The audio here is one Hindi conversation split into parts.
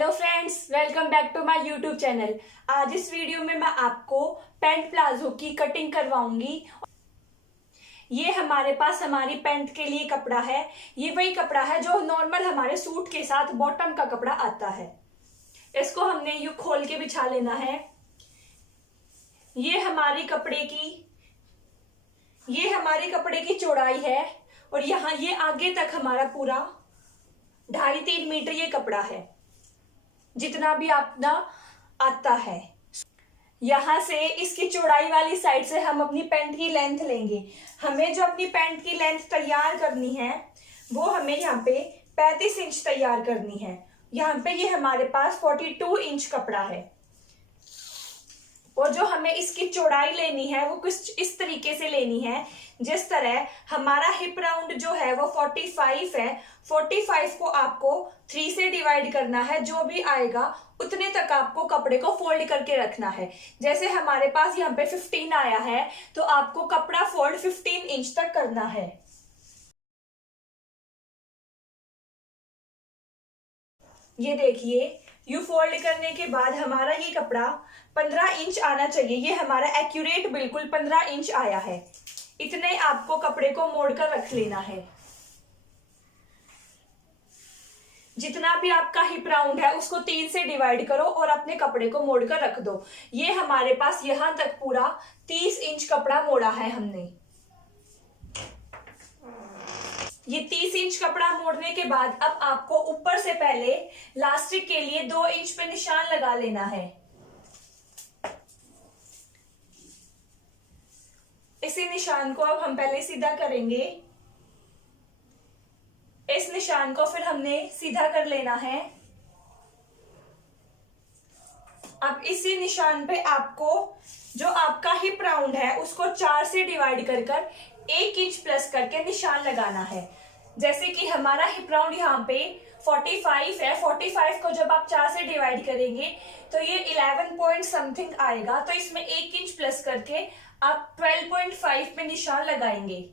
Hello friends, welcome back to my YouTube channel. आज इस वीडियो में मैं आपको पैंट प्लाजो की कटिंग करवाऊंगी। ये हमारे पास हमारी पैंट के लिए कपड़ा है। ये वही कपड़ा है जो नॉर्मल हमारे सूट के साथ बॉटम का कपड़ा आता है। इसको हमने यूं खोल के बिछा लेना है। ये हमारी कपड़े की चौड़ाई है और यहाँ ये आगे तक हमारा पूरा 2.5-3 मीटर ये कपड़ा है, जितना भी अपना आता है। यहां से इसकी चौड़ाई वाली साइड से हम अपनी पैंट की लेंथ लेंगे। हमें जो अपनी पैंट की लेंथ तैयार करनी है वो हमें यहाँ पे 35 इंच तैयार करनी है। यहाँ पे ये हमारे पास 42 इंच कपड़ा है और जो हमें इसकी चौड़ाई लेनी है वो कुछ इस तरीके से लेनी है। जिस तरह हमारा हिप राउंड जो है वो 45 है, 45 को आपको 3 से डिवाइड करना है। जो भी आएगा उतने तक आपको कपड़े को फोल्ड करके रखना है। जैसे हमारे पास यहाँ पे 15 आया है तो आपको कपड़ा फोल्ड 15 इंच तक करना है। ये देखिए, यू फोल्ड करने के बाद हमारा ये कपड़ा 15 इंच आना चाहिए। ये हमारा एक्यूरेट बिल्कुल 15 इंच आया है। इतने आपको कपड़े को मोड़कर रख लेना है। जितना भी आपका हिप राउंड है उसको 3 से डिवाइड करो और अपने कपड़े को मोड़कर रख दो। ये हमारे पास यहां तक पूरा 30 इंच कपड़ा मोड़ा है हमने। ये 30 इंच कपड़ा मोड़ने के बाद अब आपको ऊपर से पहले लास्टिक के लिए 2 इंच पे निशान लगा लेना है। इसी निशान को अब हम पहले सीधा करेंगे। इस निशान को फिर हमने सीधा कर लेना है। अब इसी निशान पे आपको जो आपका हिप राउंड है उसको 4 से डिवाइड कर 1 इंच प्लस करके निशान लगाना है। जैसे कि हमारा हिप राउंड यहाँ पे 45 है, 45 को जब आप 4 से डिवाइड करेंगे तो ये 11 पॉइंट समथिंग आएगा। तो इसमें 1 इंच प्लस करके आप 12.5 पे निशान लगाएंगे।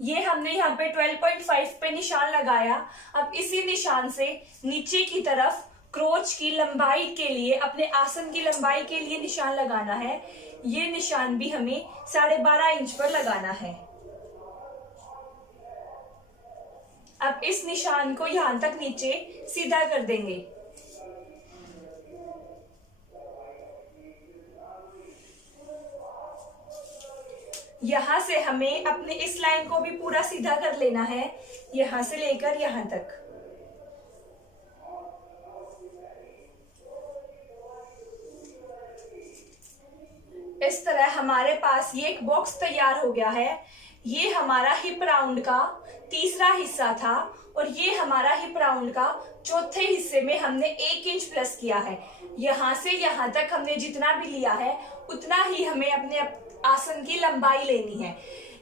ये हमने यहाँ पे 12.5 पे निशान लगाया। अब इसी निशान से नीचे की तरफ क्रोच की लंबाई के लिए, अपने आसन की लंबाई के लिए निशान लगाना है। ये निशान भी हमें 12.5 इंच पर लगाना है। अब इस निशान को यहां तक नीचे सीधा कर देंगे। यहां से हमें अपने इस लाइन को भी पूरा सीधा कर लेना है, यहां से लेकर यहां तक। इस तरह हमारे पास ये एक बॉक्स तैयार हो गया है। ये हमारा हिप राउंड का तीसरा हिस्सा था और ये हमारा हिप राउंड का चौथे हिस्से में हमने 1 इंच प्लस किया है। यहां से यहां तक हमने जितना भी लिया है उतना ही हमें अपने आसन की लंबाई लेनी है।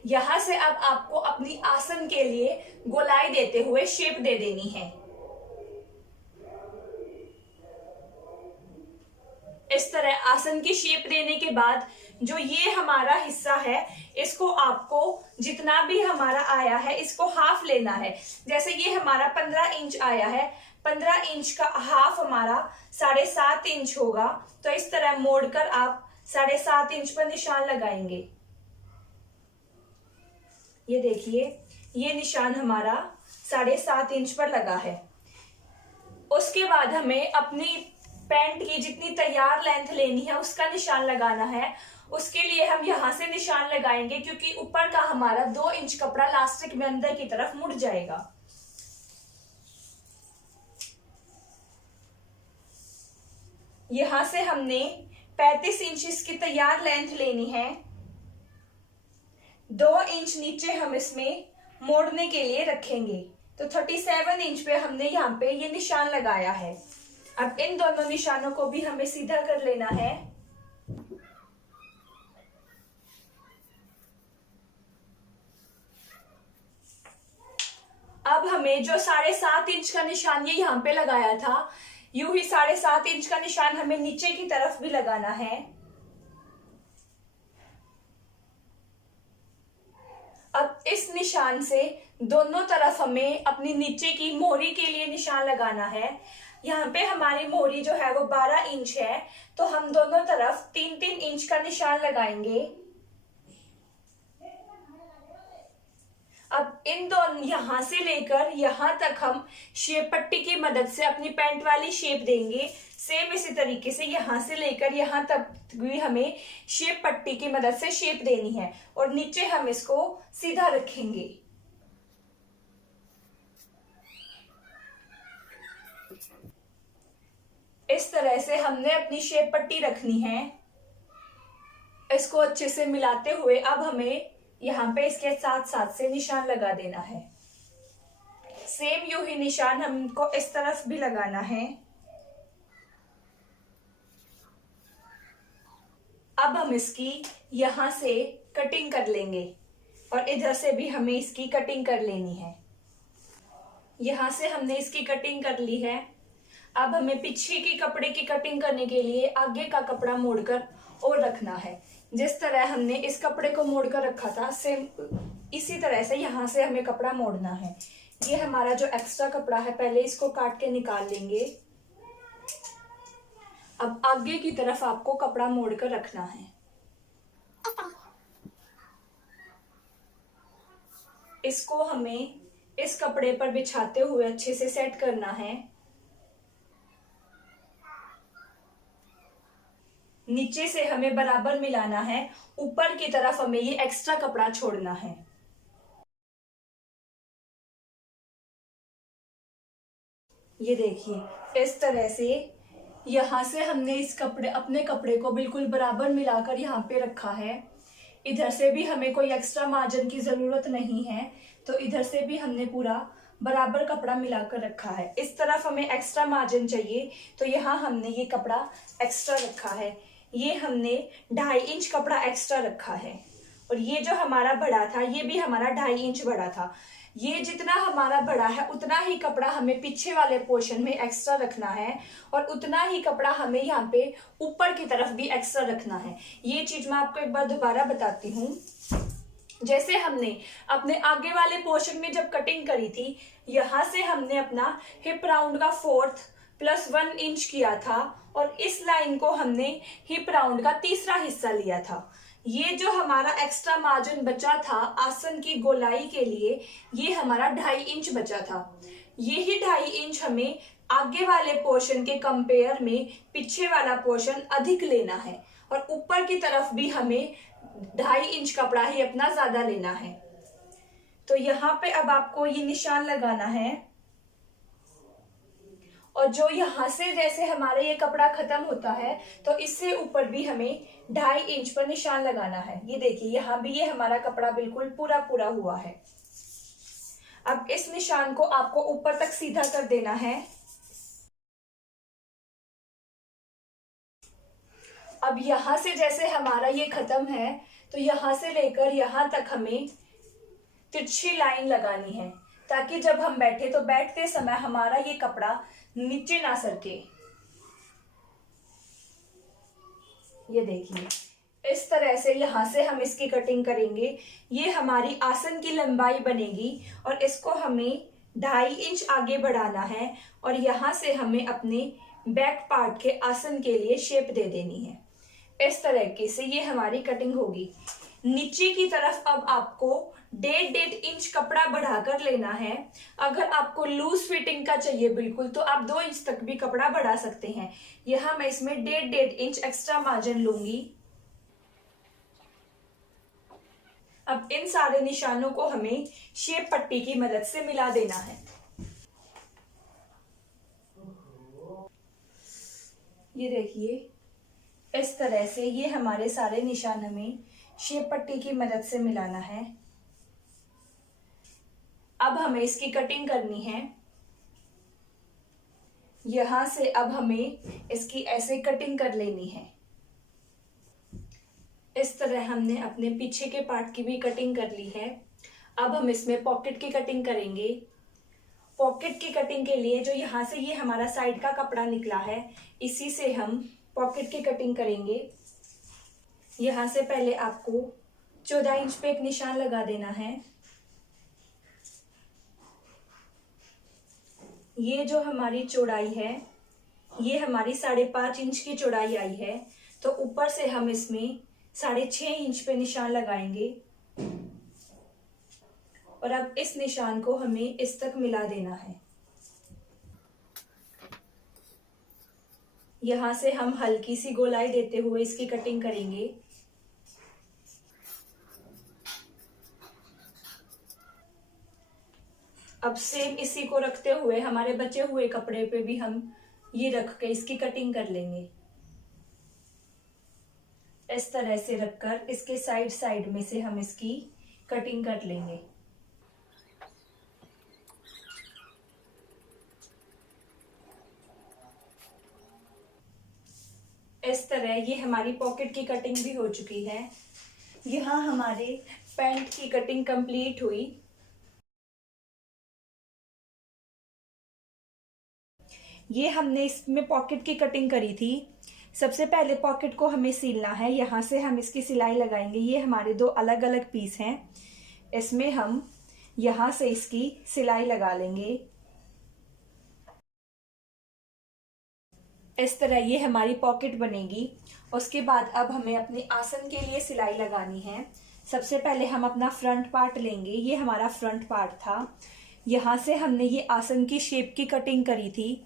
यहां से अब आपको अपनी आसन के लिए गोलाई देते हुए शेप दे देनी है। इस तरह आसन की शेप देने के बाद जो ये हमारा हिस्सा है इसको आपको जितना भी हमारा आया है इसको हाफ लेना है। जैसे ये हमारा 15 इंच आया है, 15 इंच का हाफ हमारा 7.5 इंच होगा। तो इस तरह मोड़कर आप 7.5 इंच पर निशान लगाएंगे। ये देखिए, ये निशान हमारा 7.5 इंच पर लगा है। उसके बाद हमें अपनी पैंट की जितनी तैयार लेंथ लेनी है उसका निशान लगाना है। उसके लिए हम यहां से निशान लगाएंगे क्योंकि ऊपर का हमारा 2 इंच कपड़ा लास्टिक में अंदर की तरफ मुड़ जाएगा। यहां से हमने 35 इंच इसकी तैयार लेंथ लेनी है। 2 इंच नीचे हम इसमें मोड़ने के लिए रखेंगे। तो 37 इंच पे हमने यहाँ पे ये निशान लगाया है। अब इन दोनों निशानों को भी हमें सीधा कर लेना है। अब हमें जो 7.5 इंच का निशान ये यहाँ पे लगाया था, यूं ही 7.5 इंच का निशान हमें नीचे की तरफ भी लगाना है। अब इस निशान से दोनों तरफ हमें अपनी नीचे की मोहरी के लिए निशान लगाना है। यहाँ पे हमारी मोहरी जो है वो 12 इंच है, तो हम दोनों तरफ 3-3 इंच का निशान लगाएंगे। अब इन दोनों यहां से लेकर यहां तक हम शेप पट्टी की मदद से अपनी पैंट वाली शेप देंगे। सेम इसी तरीके से यहां से लेकर यहां तक भी हमें शेप पट्टी की मदद से शेप देनी है और नीचे हम इसको सीधा रखेंगे। इस तरह से हमने अपनी शेप पट्टी रखनी है। इसको अच्छे से मिलाते हुए अब हमें यहाँ पे इसके साथ साथ से निशान लगा देना है। सेम यूं ही निशान हमको इस तरफ भी लगाना है। अब हम इसकी यहां से कटिंग कर लेंगे और इधर से भी हमें इसकी कटिंग कर लेनी है। यहां से हमने इसकी कटिंग कर ली है। अब हमें पीछे की कपड़े की कटिंग करने के लिए आगे का कपड़ा मोड़कर और रखना है। जिस तरह हमने इस कपड़े को मोड़कर रखा था सेम इसी तरह से यहाँ से हमें कपड़ा मोड़ना है। ये हमारा जो एक्स्ट्रा कपड़ा है पहले इसको काट के निकाल लेंगे। अब आगे की तरफ आपको कपड़ा मोड़कर रखना है। इसको हमें इस कपड़े पर बिछाते हुए अच्छे से सेट करना है। नीचे से हमें बराबर मिलाना है, ऊपर की तरफ हमें ये एक्स्ट्रा कपड़ा छोड़ना है। ये देखिए इस तरह से यहां से हमने इस कपड़े अपने कपड़े को बिल्कुल बराबर मिलाकर यहाँ पे रखा है। इधर से भी हमें कोई एक्स्ट्रा मार्जिन की जरूरत नहीं है, तो इधर से भी हमने पूरा बराबर कपड़ा मिलाकर रखा है। इस तरफ हमें एक्स्ट्रा मार्जिन चाहिए, तो यहाँ हमने ये कपड़ा एक्स्ट्रा रखा है। ये हमने 2.5 इंच कपड़ा एक्स्ट्रा रखा है और ये जो हमारा बड़ा था ये भी हमारा 2.5 इंच बड़ा था। ये जितना हमारा बड़ा है उतना ही कपड़ा हमें पीछे वाले पोर्शन में एक्स्ट्रा रखना है और उतना ही कपड़ा हमें यहाँ पे ऊपर की तरफ भी एक्स्ट्रा रखना है। ये चीज मैं आपको एक बार दोबारा बताती हूँ। जैसे हमने अपने आगे वाले पोर्शन में जब कटिंग करी थी, यहाँ से हमने अपना हिप राउंड का 4th + 1 इंच किया था और इस लाइन को हमने हिप राउंड का तीसरा हिस्सा लिया था। ये जो हमारा एक्स्ट्रा मार्जिन बचा था आसन की गोलाई के लिए, ये हमारा 2.5 इंच बचा था। ये ही 2.5 इंच हमें आगे वाले पोर्शन के कंपेयर में पीछे वाला पोर्शन अधिक लेना है और ऊपर की तरफ भी हमें 2.5 इंच कपड़ा ही अपना ज्यादा लेना है। तो यहाँ पे अब आपको ये निशान लगाना है और जो यहाँ से जैसे हमारा ये कपड़ा खत्म होता है तो इससे ऊपर भी हमें 2.5 इंच पर निशान लगाना है। ये देखिए यहाँ भी ये हमारा कपड़ा बिल्कुल पूरा पूरा हुआ है। अब इस निशान को आपको ऊपर तक सीधा कर देना है। अब यहाँ से जैसे हमारा ये खत्म है तो यहाँ से लेकर यहाँ तक हमें तिरछी लाइन लगानी है, ताकि जब हम बैठे तो बैठते समय हमारा ये कपड़ा नीचे ना सरके। ये देखिए इस तरह से यहाँ से हम इसकी कटिंग करेंगे। ये हमारी आसन की लंबाई बनेगी और इसको हमें 2.5 इंच आगे बढ़ाना है और यहाँ से हमें अपने बैक पार्ट के आसन के लिए शेप दे देनी है। इस तरीके से ये हमारी कटिंग होगी। नीचे की तरफ अब आपको 1.5 इंच कपड़ा बढ़ाकर लेना है। अगर आपको लूज फिटिंग का चाहिए बिल्कुल तो आप 2 इंच तक भी कपड़ा बढ़ा सकते हैं। यहाँ मैं इसमें 1.5 इंच एक्स्ट्रा मार्जिन लूंगी। अब इन सारे निशानों को हमें शेप पट्टी की मदद से मिला देना है। ये देखिए इस तरह से ये हमारे सारे निशान हमें शेप पट्टी की मदद से मिलाना है। अब हमें इसकी कटिंग करनी है। यहां से अब हमें इसकी ऐसे कटिंग कर लेनी है। इस तरह हमने अपने पीछे के पार्ट की भी कटिंग कर ली है। अब हम इसमें पॉकेट की कटिंग करेंगे। पॉकेट की कटिंग के लिए जो यहाँ से ये हमारा साइड का कपड़ा निकला है, इसी से हम पॉकेट की कटिंग करेंगे। यहाँ से पहले आपको 14 इंच पे एक निशान लगा देना है। ये जो हमारी चौड़ाई है, ये हमारी 5.5 इंच की चौड़ाई आई है, तो ऊपर से हम इसमें 6.5 इंच पे निशान लगाएंगे और अब इस निशान को हमें इस तक मिला देना है। यहां से हम हल्की सी गोलाई देते हुए इसकी कटिंग करेंगे। अब सेम इसी को रखते हुए हमारे बचे हुए कपड़े पे भी हम ये रख के इसकी कटिंग कर लेंगे। इस तरह से रखकर इसके साइड साइड में से हम इसकी कटिंग कर लेंगे। इस तरह ये हमारी पॉकेट की कटिंग भी हो चुकी है। यहाँ हमारे पैंट की कटिंग कंप्लीट हुई। ये हमने इसमें पॉकेट की कटिंग करी थी। सबसे पहले पॉकेट को हमें सीलना है। यहाँ से हम इसकी सिलाई लगाएंगे। ये हमारे 2 अलग अलग पीस हैं। इसमें हम यहाँ से इसकी सिलाई लगा लेंगे। इस तरह ये हमारी पॉकेट बनेगी। उसके बाद अब हमें अपने आसन के लिए सिलाई लगानी है। सबसे पहले हम अपना फ्रंट पार्ट लेंगे। ये हमारा फ्रंट पार्ट था। यहाँ से हमने ये आसन की शेप की कटिंग करी थी।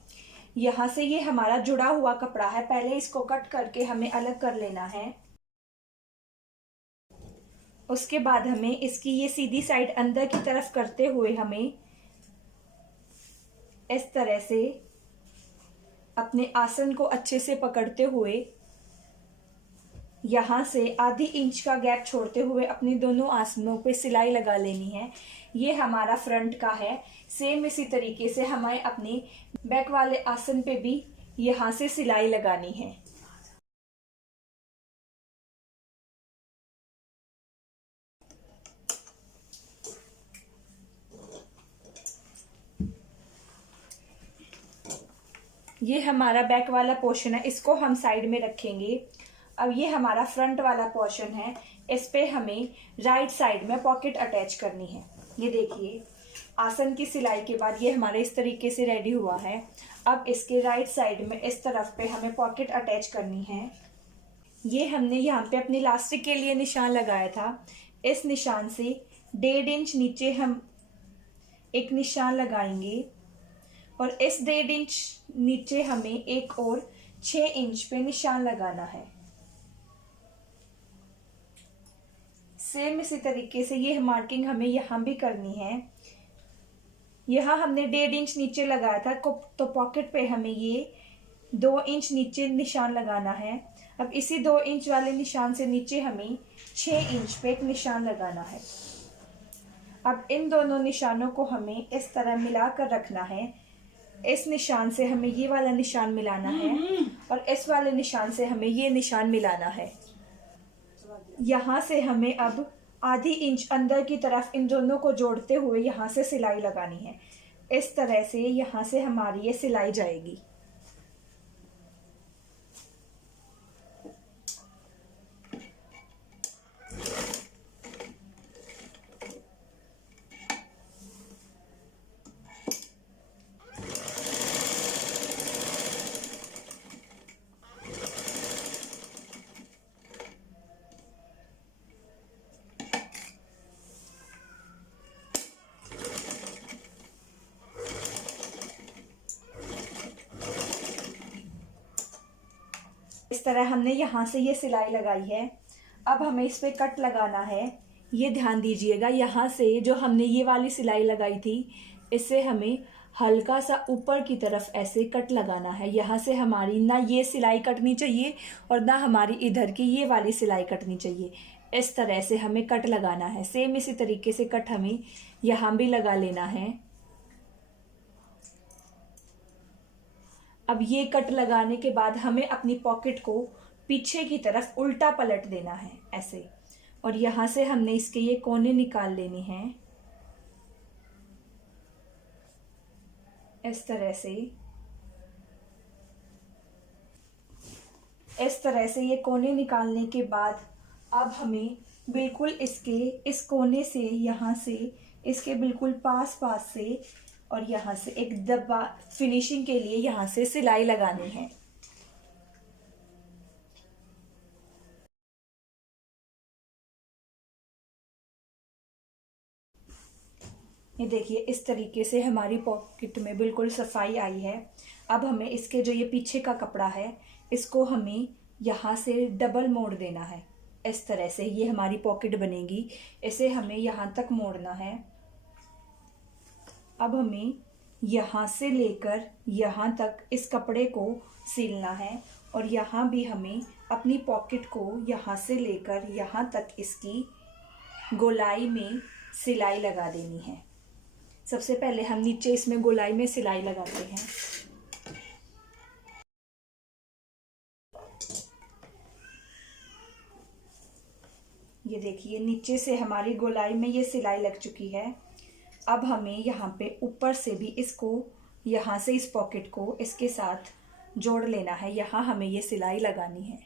यहाँ से ये हमारा जुड़ा हुआ कपड़ा है। पहले इसको कट करके हमें अलग कर लेना है। उसके बाद हमें इसकी ये सीधी साइड अंदर की तरफ करते हुए हमें इस तरह से अपने आसन को अच्छे से पकड़ते हुए यहाँ से आधी इंच का गैप छोड़ते हुए अपने दोनों आसनों पे सिलाई लगा लेनी है। ये हमारा फ्रंट का है। सेम इसी तरीके से हमें अपने बैक वाले आसन पे भी यहाँ से सिलाई लगानी है। ये हमारा बैक वाला पोर्शन है, इसको हम साइड में रखेंगे। अब ये हमारा फ्रंट वाला पोर्शन है, इस पे हमें राइट साइड में पॉकेट अटैच करनी है। ये देखिए, आसन की सिलाई के बाद ये हमारे इस तरीके से रेडी हुआ है। अब इसके राइट साइड में इस तरफ पे हमें पॉकेट अटैच करनी है। ये हमने यहाँ पे अपनी इलास्टिक के लिए निशान लगाया था। इस निशान से 1.5 इंच नीचे हम एक निशान लगाएंगे और इस 1.5 इंच नीचे हमें एक और 6 इंच पे निशान लगाना है। सेम इसी तरीके से ये मार्किंग हमें यहाँ भी करनी है। यहाँ हमने 1.5 इंच नीचे लगाया था, तो पॉकेट पे हमें ये 2 इंच नीचे निशान लगाना है। अब इसी 2 इंच वाले निशान से नीचे हमें 6 इंच पे एक निशान लगाना है। अब इन दोनों निशानों को हमें इस तरह मिला कर रखना है। इस निशान से हमें ये वाला निशान मिलाना है और इस वाले निशान से हमें ये निशान मिलाना है। यहाँ से हमें अब आधी इंच अंदर की तरफ इन दोनों को जोड़ते हुए यहाँ से सिलाई लगानी है। इस तरह से यहाँ से हमारी ये सिलाई जाएगी। इस तरह हमने यहाँ से ये सिलाई लगाई है। अब हमें इस पे कट लगाना है। ये ध्यान दीजिएगा, यहाँ से जो हमने ये वाली सिलाई लगाई थी, इससे हमें हल्का सा ऊपर की तरफ ऐसे कट लगाना है। यहाँ से हमारी ना ये सिलाई कटनी चाहिए और ना हमारी इधर की ये वाली सिलाई कटनी चाहिए। इस तरह से हमें कट लगाना है। सेम इसी तरीके से कट हमें यहाँ भी लगा लेना है। अब ये कट लगाने के बाद हमें अपनी पॉकेट को पीछे की तरफ उल्टा पलट देना है ऐसे, और यहाँ से हमने इसके ये कोने निकाल लेने हैं इस तरह से। इस तरह से ये कोने निकालने के बाद अब हमें बिल्कुल इसके इस कोने से, यहाँ से, इसके बिल्कुल पास पास से और यहाँ से एक दबा फिनिशिंग के लिए यहाँ से सिलाई लगानी है। ये देखिए इस तरीके से हमारी पॉकेट में बिल्कुल सफाई आई है। अब हमें इसके जो ये पीछे का कपड़ा है, इसको हमें यहाँ से डबल मोड़ देना है। इस तरह से ये हमारी पॉकेट बनेगी। इसे हमें यहाँ तक मोड़ना है। अब हमें यहाँ से लेकर यहाँ तक इस कपड़े को सिलना है और यहाँ भी हमें अपनी पॉकेट को यहाँ से लेकर यहाँ तक इसकी गोलाई में सिलाई लगा देनी है। सबसे पहले हम नीचे इसमें गोलाई में सिलाई लगाते हैं। ये देखिए नीचे से हमारी गोलाई में ये सिलाई लग चुकी है। अब हमें यहाँ पे ऊपर से भी इसको, यहाँ से इस पॉकेट को इसके साथ जोड़ लेना है। यहाँ हमें ये सिलाई लगानी है।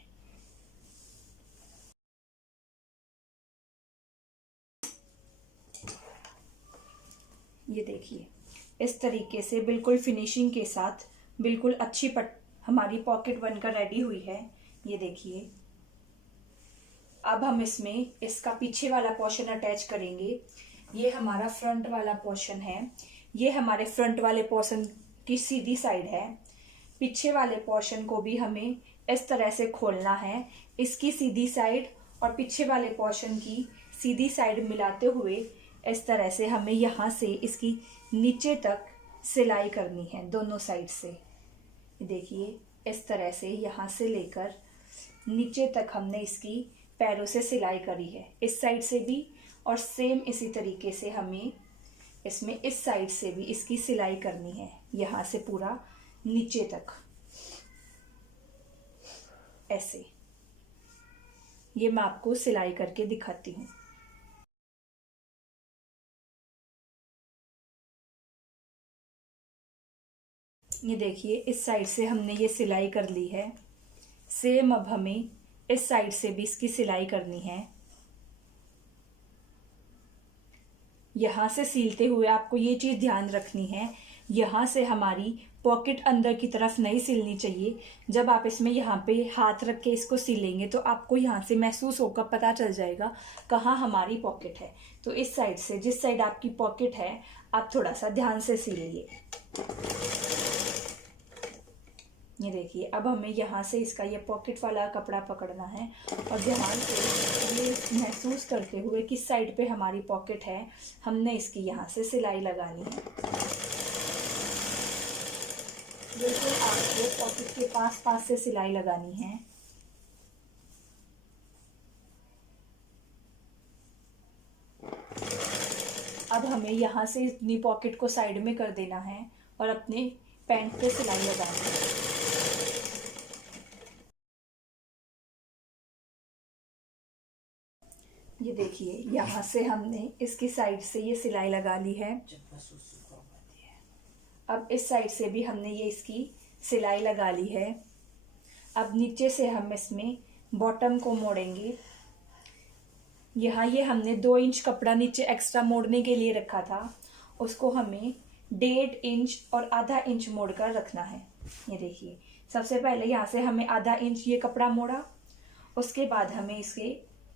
ये देखिए इस तरीके से बिल्कुल फिनिशिंग के साथ बिल्कुल अच्छी हमारी पॉकेट बनकर रेडी हुई है। ये देखिए अब हम इसमें इसका पीछे वाला पोर्शन अटैच करेंगे। ये हमारा फ्रंट वाला पोर्शन है। ये हमारे फ्रंट वाले पोर्शन की सीधी साइड है। पीछे वाले पोर्शन को भी हमें इस तरह से खोलना है। इसकी सीधी साइड और पीछे वाले पोर्शन की सीधी साइड मिलाते हुए इस तरह से हमें यहाँ से इसकी नीचे तक सिलाई करनी है दोनों साइड से। देखिए इस तरह से यहाँ से लेकर नीचे तक हमने इसकी पैरों से सिलाई करी है, इस साइड से भी, और सेम इसी तरीके से हमें इसमें इस साइड से भी इसकी सिलाई करनी है, यहाँ से पूरा नीचे तक ऐसे। ये मैं आपको सिलाई करके दिखाती हूँ। ये देखिए इस साइड से हमने ये सिलाई कर ली है। सेम अब हमें इस साइड से भी इसकी सिलाई करनी है। यहाँ से सीलते हुए आपको ये चीज़ ध्यान रखनी है, यहाँ से हमारी पॉकेट अंदर की तरफ नहीं सिलनी चाहिए। जब आप इसमें यहाँ पे हाथ रख के इसको सिलेंगे तो आपको यहाँ से महसूस होकर पता चल जाएगा कहाँ हमारी पॉकेट है। तो इस साइड से, जिस साइड आपकी पॉकेट है, आप थोड़ा सा ध्यान से सिलिए। ये देखिए अब हमें यहाँ से इसका ये पॉकेट वाला कपड़ा पकड़ना है और ध्यान से ये महसूस करते हुए किस साइड पे हमारी पॉकेट है, हमने इसकी यहाँ से सिलाई लगानी है। बिल्कुल आपको पॉकेट के पास पास से सिलाई लगानी है। अब हमें यहाँ से अपनी पॉकेट को साइड में कर देना है और अपने पैंट पे सिलाई लगानी है। ये देखिए यहाँ से हमने इसकी साइड से ये सिलाई लगा ली है। अब इस साइड से भी हमने ये इसकी सिलाई लगा ली है। अब नीचे से हम इसमें बॉटम को मोड़ेंगे। यहाँ ये हमने 2 इंच कपड़ा नीचे एक्स्ट्रा मोड़ने के लिए रखा था, उसको हमें 1.5 इंच और आधा इंच मोड़ कर रखना है। ये देखिए सबसे पहले यहाँ से हमें आधा इंच ये कपड़ा मोड़ा, उसके बाद हमें इसके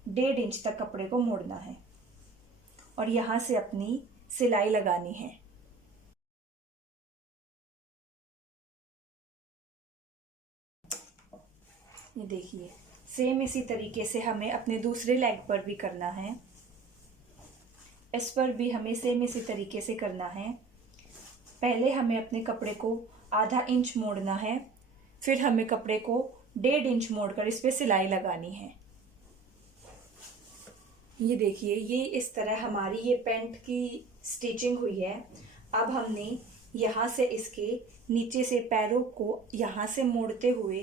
1.5 इंच तक कपड़े को मोड़ना है और यहाँ से अपनी सिलाई लगानी है। ये देखिए सेम इसी तरीके से हमें अपने दूसरे लेग पर भी करना है। इस पर भी हमें सेम इसी तरीके से करना है। पहले हमें अपने कपड़े को आधा इंच मोड़ना है, फिर हमें कपड़े को 1.5 इंच मोड़कर इस पर सिलाई लगानी है। ये देखिए ये इस तरह हमारी ये पैंट की स्टिचिंग हुई है। अब हमने यहाँ से इसके नीचे से पैरों को यहाँ से मोड़ते हुए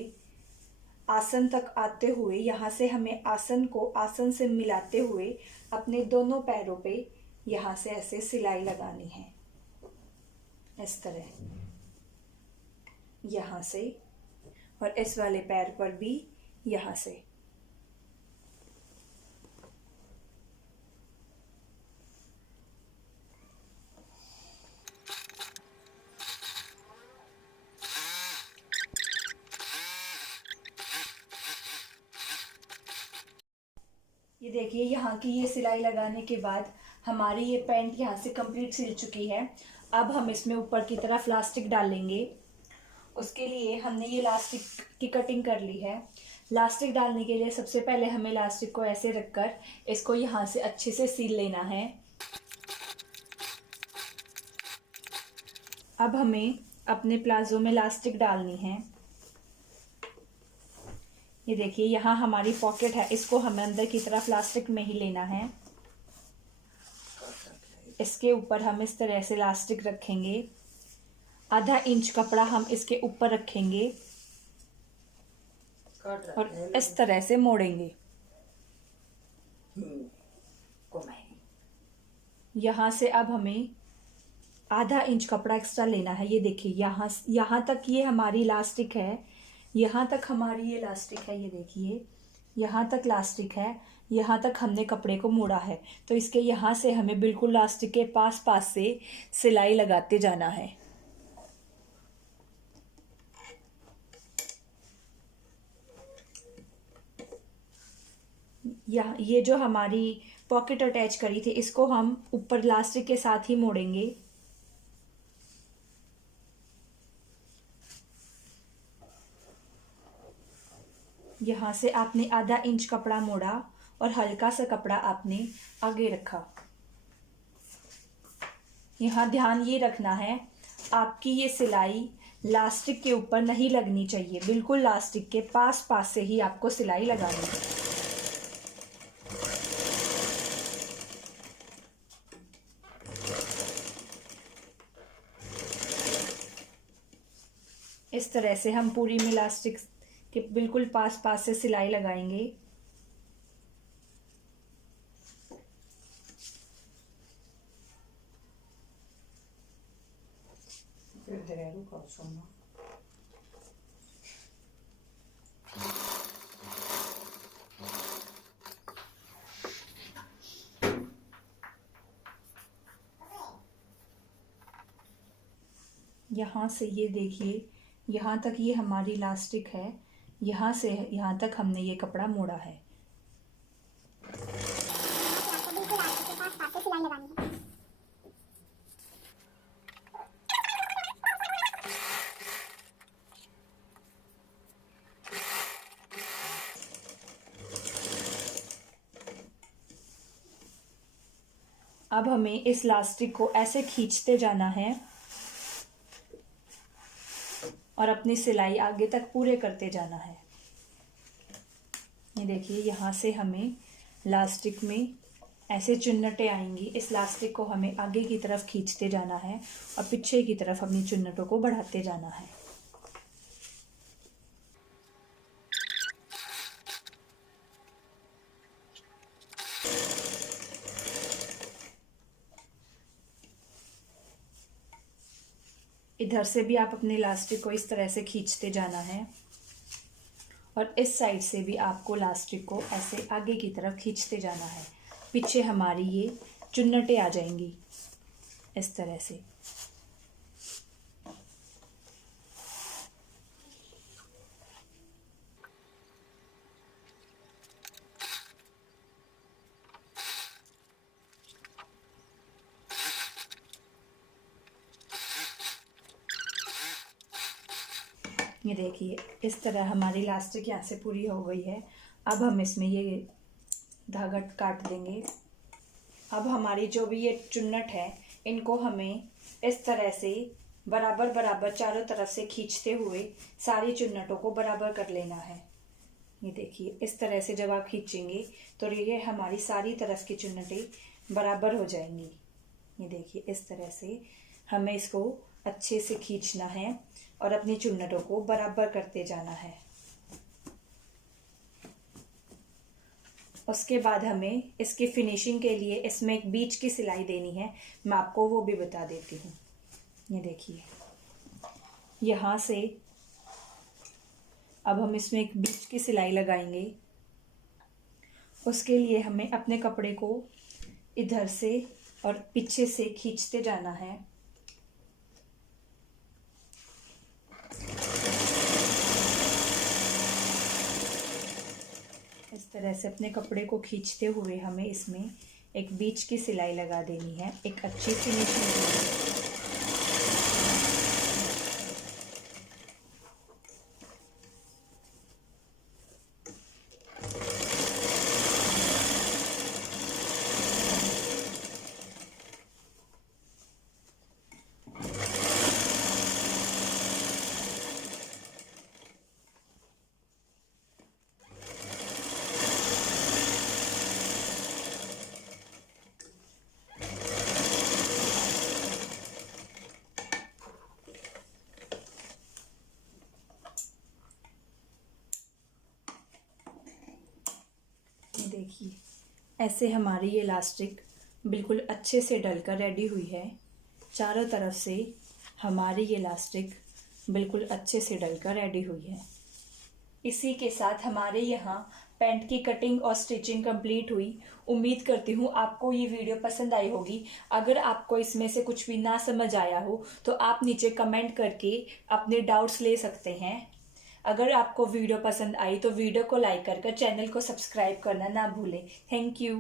आसन तक आते हुए, यहाँ से हमें आसन को आसन से मिलाते हुए अपने दोनों पैरों पे यहाँ से ऐसे सिलाई लगानी है, इस तरह यहाँ से, और इस वाले पैर पर भी यहाँ से। ये देखिए यहाँ की ये सिलाई लगाने के बाद हमारी ये पैंट यहाँ से कंप्लीट सिल चुकी है। अब हम इसमें ऊपर की तरफ इलास्टिक डालेंगे। उसके लिए हमने ये इलास्टिक की कटिंग कर ली है। इलास्टिक डालने के लिए सबसे पहले हमें इलास्टिक को ऐसे रखकर इसको यहाँ से अच्छे से सील लेना है। अब हमें अपने प्लाजो में इलास्टिक डालनी है। ये देखिए यहाँ हमारी पॉकेट है, इसको हमें अंदर की तरफ इलास्टिक में ही लेना है। इसके ऊपर हम इस तरह से इलास्टिक रखेंगे। आधा इंच कपड़ा हम इसके ऊपर रखेंगे और इस तरह से मोड़ेंगे। यहाँ से अब हमें आधा इंच कपड़ा एक्स्ट्रा लेना है। ये देखिए यहाँ तक ये हमारी इलास्टिक है, यहाँ तक हमारी ये इलास्टिक है। ये देखिए यहाँ तक इलास्टिक है, यहाँ तक हमने कपड़े को मोड़ा है। तो इसके यहाँ से हमें बिल्कुल इलास्टिक के पास पास से सिलाई लगाते जाना है। ये जो हमारी पॉकेट अटैच करी थी इसको हम ऊपर इलास्टिक के साथ ही मोड़ेंगे। यहाँ से आपने आधा इंच कपड़ा मोड़ा और हल्का सा कपड़ा आपने आगे रखा। यहाँ ध्यान ये रखना है आपकी ये सिलाई इलास्टिक के ऊपर नहीं लगनी चाहिए, बिल्कुल इलास्टिक के पास पास से ही आपको सिलाई लगानी है। इस तरह से हम पूरी में इलास्टिक के बिल्कुल पास पास से सिलाई लगाएंगे। यहाँ से ये देखिए यहाँ तक ये हमारी इलास्टिक है, यहाँ से यहाँ तक हमने ये कपड़ा मोड़ा है। अब हमें इस इलास्टिक को ऐसे खींचते जाना है और अपनी सिलाई आगे तक पूरे करते जाना है। ये देखिए यहाँ से हमें इलास्टिक में ऐसे चुन्नटें आएंगी। इस इलास्टिक को हमें आगे की तरफ खींचते जाना है और पीछे की तरफ अपनी चुन्नटों को बढ़ाते जाना है। इधर से भी आप अपने इलास्टिक को इस तरह से खींचते जाना है और इस साइड से भी आपको इलास्टिक को ऐसे आगे की तरफ खींचते जाना है। पीछे हमारी ये चुन्नटें आ जाएंगी इस तरह से। ये देखिए इस तरह हमारी इलास्टिक यहाँ से पूरी हो गई है। अब हम इसमें ये धागा काट देंगे। अब हमारी जो भी ये चुन्नट है इनको हमें इस तरह से बराबर बराबर चारों तरफ से खींचते हुए सारी चुन्नटों को बराबर कर लेना है। ये देखिए इस तरह से जब आप खींचेंगे तो ये हमारी सारी तरफ की चुन्नटें बराबर हो जाएंगी। ये देखिए इस तरह से हमें इसको अच्छे से खींचना है और अपनी चुन्नटों को बराबर करते जाना है। उसके बाद हमें इसकी फिनिशिंग के लिए इसमें एक बीच की सिलाई देनी है, मैं आपको वो भी बता देती हूँ। ये देखिए यहाँ से अब हम इसमें एक बीच की सिलाई लगाएंगे। उसके लिए हमें अपने कपड़े को इधर से और पीछे से खींचते जाना है। इस तरह तरह से अपने कपड़े को खींचते हुए हमें इसमें एक बीच की सिलाई लगा देनी है, एक अच्छी फिनिशिंग के लिए। देखिए ऐसे हमारी ये इलास्टिक बिल्कुल अच्छे से डलकर रेडी हुई है। चारों तरफ से हमारी ये इलास्टिक बिल्कुल अच्छे से डलकर रेडी हुई है। इसी के साथ हमारे यहाँ पैंट की कटिंग और स्टिचिंग कंप्लीट हुई। उम्मीद करती हूँ आपको ये वीडियो पसंद आई होगी। अगर आपको इसमें से कुछ भी ना समझ आया हो तो आप नीचे कमेंट करके अपने डाउट्स ले सकते हैं। अगर आपको वीडियो पसंद आई तो वीडियो को लाइक कर चैनल को सब्सक्राइब करना ना भूलें। Thank you.